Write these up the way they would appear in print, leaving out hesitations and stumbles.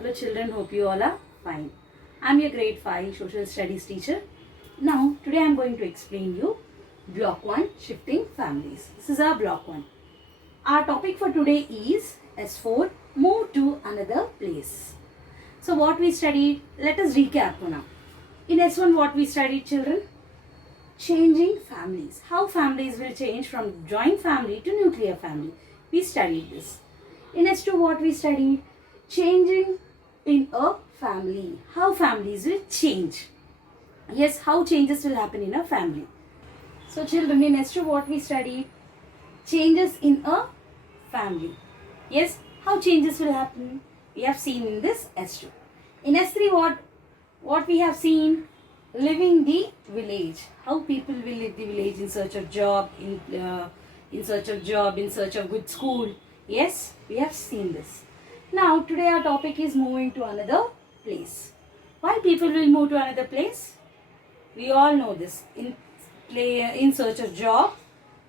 Hello children, hope you all are fine. I am your grade 5 social studies teacher. Now today I am going to explain you block 1 shifting families. This is our block 1. Our topic for today is S4 move to another place. So what we studied, let us recap now. In S1 what we studied children? Changing families. How families will change from joint family to nuclear family. We studied this. In S2 what we studied? Changing in a family. How families will change. Yes, how changes will happen in a family. So children, in S2 what we studied? Changes in a family. Yes, how changes will happen? We have seen in this S2. In S3 what we have seen? Living the village. How people will live the village in search of job, in search of good school. Yes, we have seen this. Now today our topic is moving to another place. Why people will move to another place? We all know this. In search of job,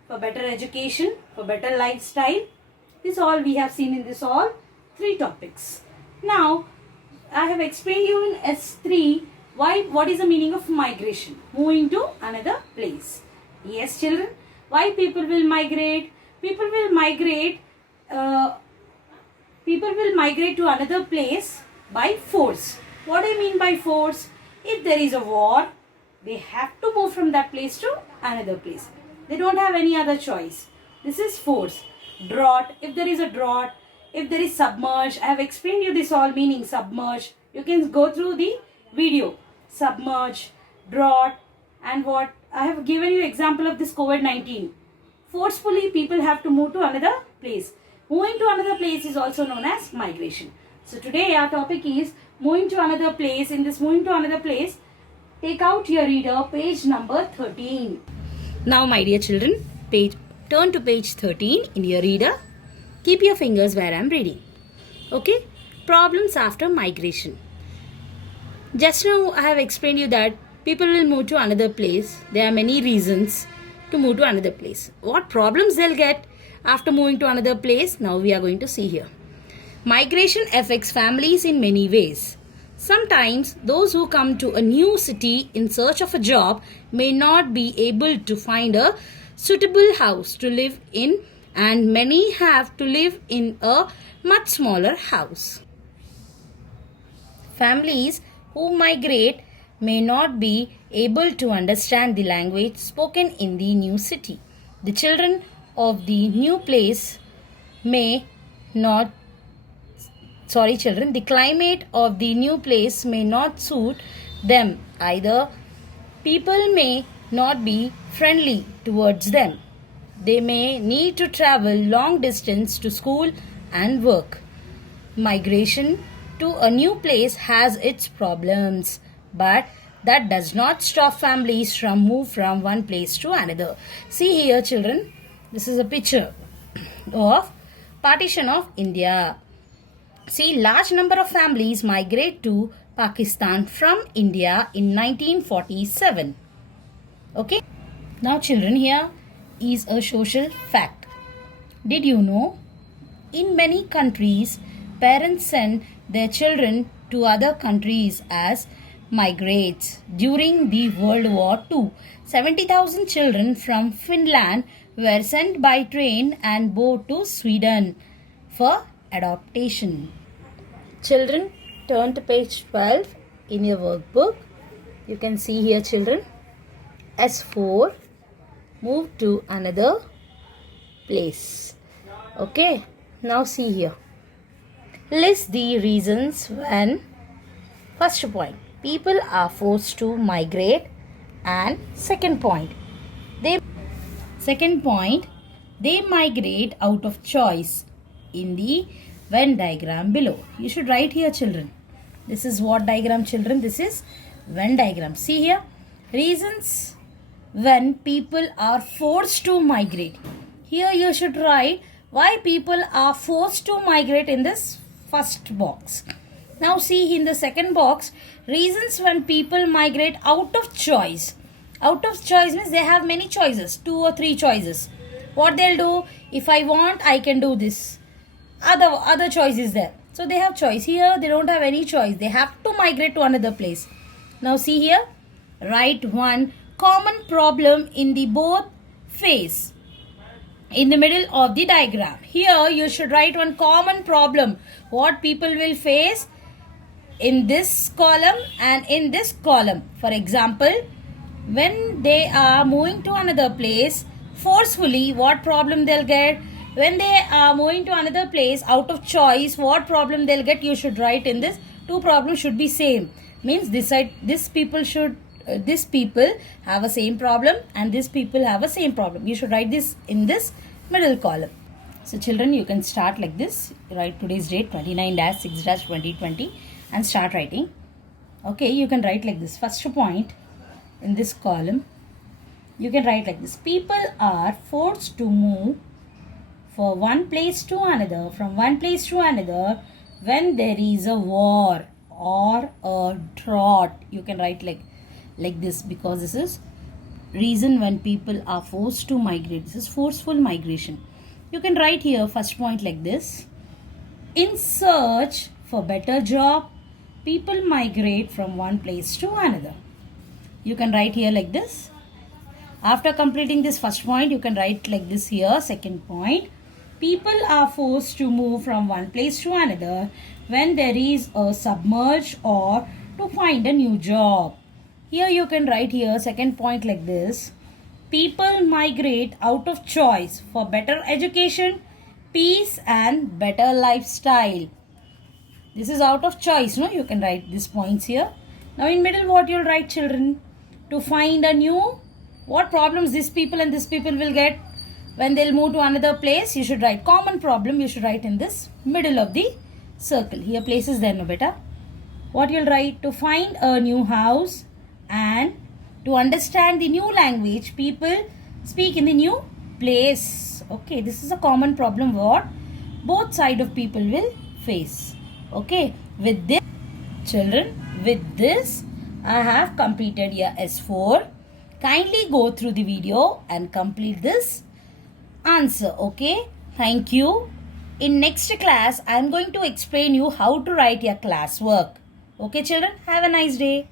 for better education, for better lifestyle. This all we have seen in this all 3 topics. Now I have explained you in S3 what is the meaning of migration, moving to another place. Yes children, why people will migrate? People will migrate to another place by force. What do I mean by force? If there is a war, they have to move from that place to another place. They don't have any other choice. This is force. Drought, if there is a drought, if there is submerge, I have explained you this all meaning submerge. You can go through the video. Submerge, drought, and what I have given you example of this COVID-19. Forcefully people have to move to another place. Moving to another place is also known as migration. So today our topic is moving to another place. In this moving to another place, take out your reader, page number 13. Now my dear children, turn to page 13 in your reader. Keep your fingers where I am reading. Okay? Problems after migration. Just now I have explained you that people will move to another place. There are many reasons to move to another place. What problems they'll get after moving to another place, now we are going to see here. Migration affects families in many ways. Sometimes those who come to a new city in search of a job may not be able to find a suitable house to live in, and many have to live in a much smaller house. Families who migrate may not be able to understand the language spoken in the new city. The children of the new place the climate of the new place may not suit them either. People may not be friendly towards them. They may need to travel long distance to school and work. Migration to a new place has its problems, but that does not stop families from move from one place to another. See here children, this is a picture of partition of India. See, large number of families migrate to Pakistan from India in 1947. Okay. Now children, here is a social fact. Did you know in many countries parents send their children to other countries as migrants? During the World War II, 70,000 children from Finland were sent by train and boat to Sweden for adoption. Children, turn to page 12 in your workbook. You can see here children, S4, move to another place. Okay, now see here. List the reasons when, first point, people are forced to migrate, and second point, they migrate out of choice in the Venn diagram below. You should write here children. This is what diagram children? This is Venn diagram. See here, reasons when people are forced to migrate. Here you should write why people are forced to migrate in this first box. Now see in the second box, reasons when people migrate out of choice. Out of choice means they have many choices, 2 or 3 choices. What they'll do, if I want, I can do this. Other choice is there. So they have choice. Here they don't have any choice. They have to migrate to another place. Now see here. Write one common problem in the both face in the middle of the diagram. Here you should write one common problem. What people will face in this column and in this column. For example, when they are moving to another place forcefully, what problem they'll get? When they are moving to another place out of choice, what problem they'll get? You should write in this. Two problems should be same. Means this people have a same problem and this people have a same problem. You should write this in this middle column. So children, you can start like this. Write today's date 29-6-2020 and start writing. Okay, you can write like this. First point in this column, you can write like this. People are forced to move from one place to another when there is a war or a drought. You can write like this because this is reason when people are forced to migrate. This is forceful migration. You can write here first point like this. In search for better job, people migrate from one place to another. You can write here like this. After completing this first point, you can write like this here. Second point. People are forced to move from one place to another when there is a submerge or to find a new job. Here you can write here second point like this. People migrate out of choice for better education, peace and better lifestyle. This is out of choice, no? You can write these points here. Now in middle what you'll write, children? To find a new, what problems this people and this people will get when they'll move to another place. You should write common problem. You should write in this middle of the circle. Here places there, no beta. What you'll write? To find a new house and to understand the new language people speak in the new place. Okay, this is a common problem what both side of people will face. Okay, with this, children, with this I have completed your S4. Kindly go through the video and complete this answer. Okay, thank you. In next class I am going to explain you how to write your classwork. Okay children, have a nice day.